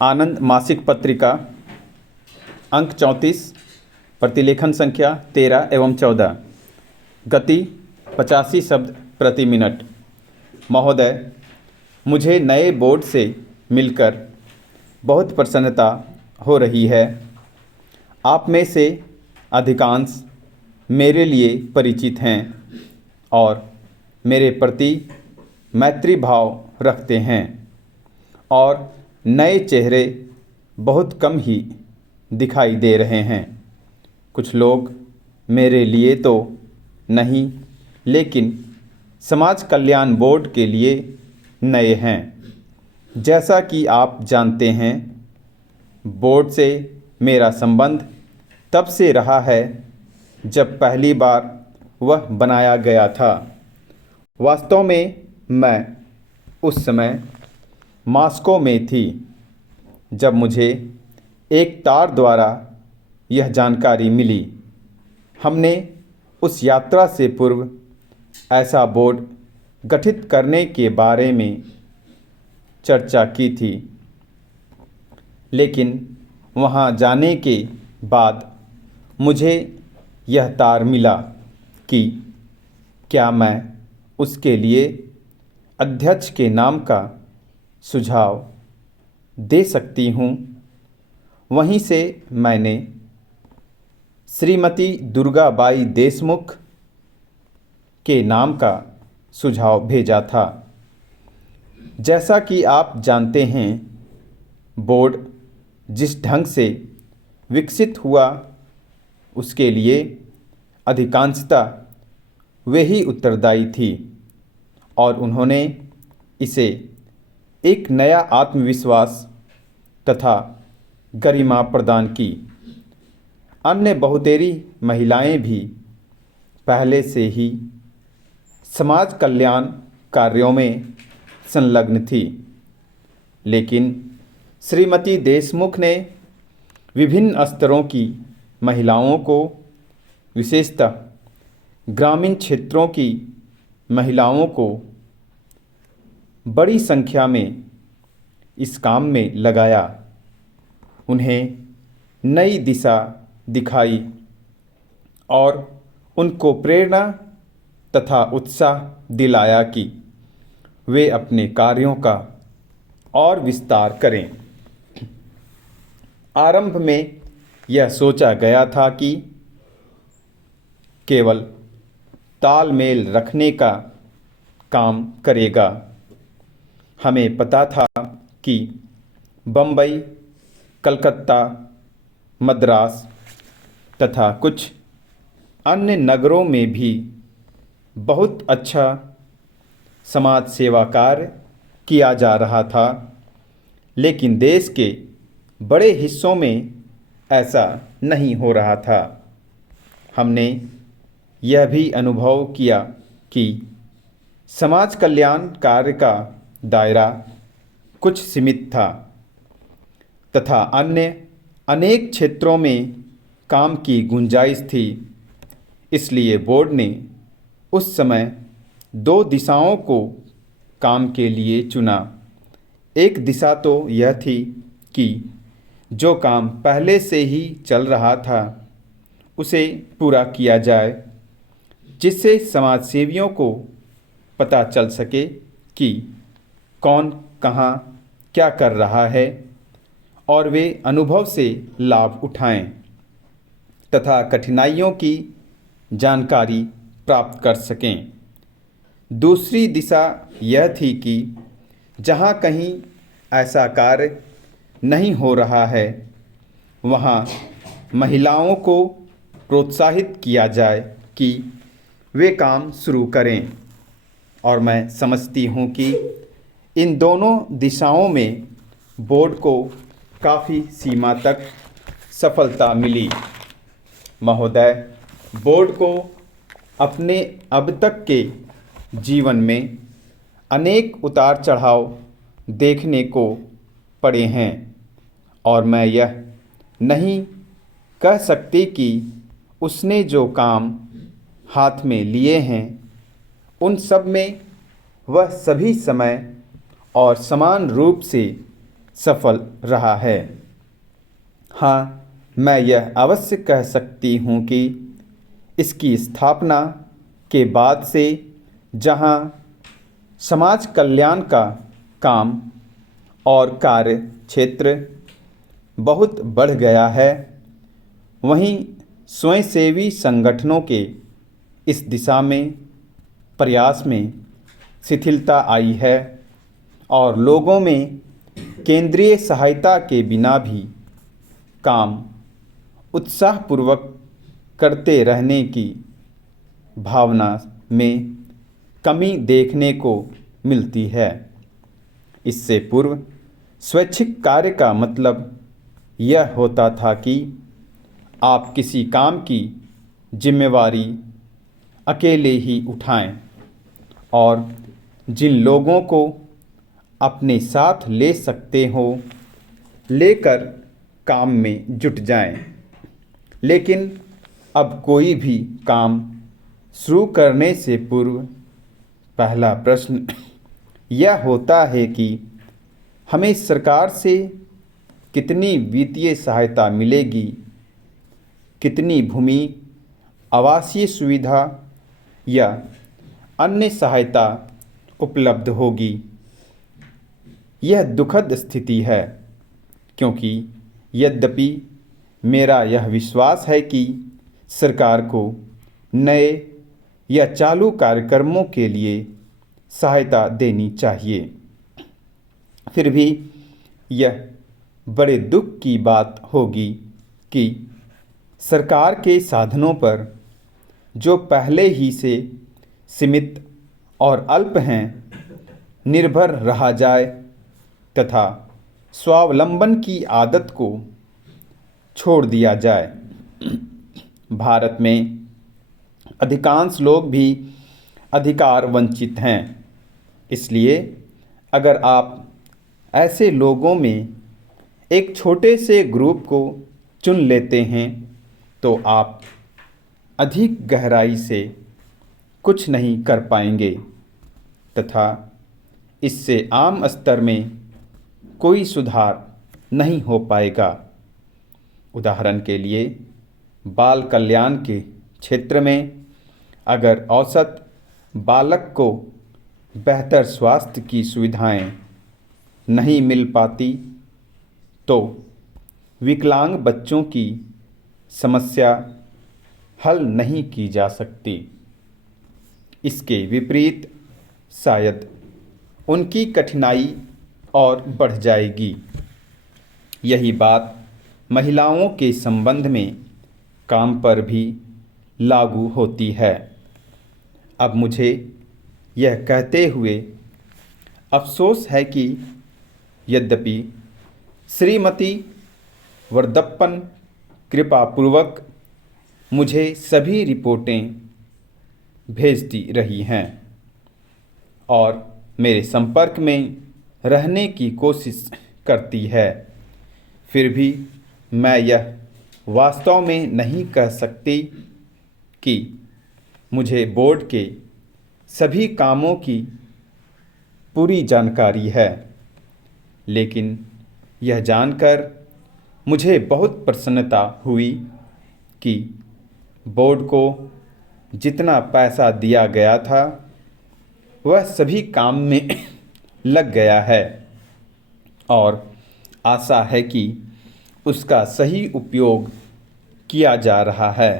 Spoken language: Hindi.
आनंद मासिक पत्रिका, अंक 34, प्रतिलेखन संख्या 13 एवं 14, गति 85 शब्द प्रति मिनट। महोदय, मुझे नए बोर्ड से मिलकर बहुत प्रसन्नता हो रही है। आप में से अधिकांश मेरे लिए परिचित हैं और मेरे प्रति मैत्री भाव रखते हैं, और नए चेहरे बहुत कम ही दिखाई दे रहे हैं। कुछ लोग मेरे लिए तो नहीं, लेकिन समाज कल्याण बोर्ड के लिए नए हैं। जैसा कि आप जानते हैं, बोर्ड से मेरा संबंध तब से रहा है जब पहली बार वह बनाया गया था। वास्तव में मैं उस समय मॉस्को में थी जब मुझे एक तार द्वारा यह जानकारी मिली। हमने उस यात्रा से पूर्व ऐसा बोर्ड गठित करने के बारे में चर्चा की थी, लेकिन वहां जाने के बाद मुझे यह तार मिला कि क्या मैं उसके लिए अध्यक्ष के नाम का सुझाव दे सकती हूँ। वहीं से मैंने श्रीमती दुर्गाबाई देशमुख के नाम का सुझाव भेजा था। जैसा कि आप जानते हैं, बोर्ड जिस ढंग से विकसित हुआ उसके लिए अधिकांशतः वे ही उत्तरदायी थी, और उन्होंने इसे एक नया आत्मविश्वास तथा गरिमा प्रदान की। अन्य बहुतेरी महिलाएं भी पहले से ही समाज कल्याण कार्यों में संलग्न थी, लेकिन श्रीमती देशमुख ने विभिन्न स्तरों की महिलाओं को, विशेषतः ग्रामीण क्षेत्रों की महिलाओं को बड़ी संख्या में इस काम में लगाया। उन्हें नई दिशा दिखाई और उनको प्रेरणा तथा उत्साह दिलाया कि वे अपने कार्यों का और विस्तार करें। आरंभ में यह सोचा गया था कि केवल तालमेल रखने का काम करेगा। हमें पता था कि बम्बई, कलकत्ता, मद्रास तथा कुछ अन्य नगरों में भी बहुत अच्छा समाज सेवा कार्य किया जा रहा था, लेकिन देश के बड़े हिस्सों में ऐसा नहीं हो रहा था। हमने यह भी अनुभव किया कि समाज कल्याण कार्य का दायरा कुछ सीमित था तथा अन्य अनेक क्षेत्रों में काम की गुंजाइश थी। इसलिए बोर्ड ने उस समय दो दिशाओं को काम के लिए चुना। एक दिशा तो यह थी कि जो काम पहले से ही चल रहा था उसे पूरा किया जाए, जिससे समाजसेवियों को पता चल सके कि कौन कहाँ क्या कर रहा है और वे अनुभव से लाभ उठाएं तथा कठिनाइयों की जानकारी प्राप्त कर सकें। दूसरी दिशा यह थी कि जहाँ कहीं ऐसा कार्य नहीं हो रहा है, वहाँ महिलाओं को प्रोत्साहित किया जाए कि वे काम शुरू करें। और मैं समझती हूँ कि इन दोनों दिशाओं में बोर्ड को काफ़ी सीमा तक सफलता मिली। महोदय, बोर्ड को अपने अब तक के जीवन में अनेक उतार चढ़ाव देखने को पड़े हैं, और मैं यह नहीं कह सकती कि उसने जो काम हाथ में लिए हैं उन सब में वह सभी समय और समान रूप से सफल रहा है। हाँ, मैं यह अवश्य कह सकती हूँ कि इसकी स्थापना के बाद से जहाँ समाज कल्याण का काम और कार्य क्षेत्र बहुत बढ़ गया है, वहीं स्वयंसेवी संगठनों के इस दिशा में प्रयास में शिथिलता आई है और लोगों में केंद्रीय सहायता के बिना भी काम उत्साहपूर्वक करते रहने की भावना में कमी देखने को मिलती है। इससे पूर्व स्वैच्छिक कार्य का मतलब यह होता था कि आप किसी काम की जिम्मेवारी अकेले ही उठाएं और जिन लोगों को अपने साथ ले सकते हो लेकर काम में जुट जाएं। लेकिन अब कोई भी काम शुरू करने से पूर्व पहला प्रश्न यह होता है कि हमें सरकार से कितनी वित्तीय सहायता मिलेगी, कितनी भूमि, आवासीय सुविधा या अन्य सहायता उपलब्ध होगी। यह दुखद स्थिति है, क्योंकि यद्यपि मेरा यह विश्वास है कि सरकार को नए या चालू कार्यक्रमों के लिए सहायता देनी चाहिए, फिर भी यह बड़े दुख की बात होगी कि सरकार के साधनों पर, जो पहले ही से सीमित और अल्प हैं, निर्भर रहा जाए तथा स्वावलंबन की आदत को छोड़ दिया जाए। भारत में अधिकांश लोग भी अधिकार वंचित हैं। इसलिए अगर आप ऐसे लोगों में एक छोटे से ग्रुप को चुन लेते हैं तो आप अधिक गहराई से कुछ नहीं कर पाएंगे तथा इससे आम स्तर में कोई सुधार नहीं हो पाएगा। उदाहरण के लिए, बाल कल्याण के क्षेत्र में अगर औसत बालक को बेहतर स्वास्थ्य की सुविधाएं नहीं मिल पाती तो विकलांग बच्चों की समस्या हल नहीं की जा सकती। इसके विपरीत शायद उनकी कठिनाई और बढ़ जाएगी। यही बात महिलाओं के संबंध में काम पर भी लागू होती है। अब मुझे यह कहते हुए अफसोस है कि यद्यपि श्रीमती वर्दप्पन कृपापूर्वक मुझे सभी रिपोर्टें भेजती रही हैं और मेरे संपर्क में रहने की कोशिश करती है, फिर भी मैं यह वास्तव में नहीं कह सकती कि मुझे बोर्ड के सभी कामों की पूरी जानकारी है। लेकिन यह जानकर मुझे बहुत प्रसन्नता हुई कि बोर्ड को जितना पैसा दिया गया था वह सभी काम में लग गया है और आशा है कि उसका सही उपयोग किया जा रहा है।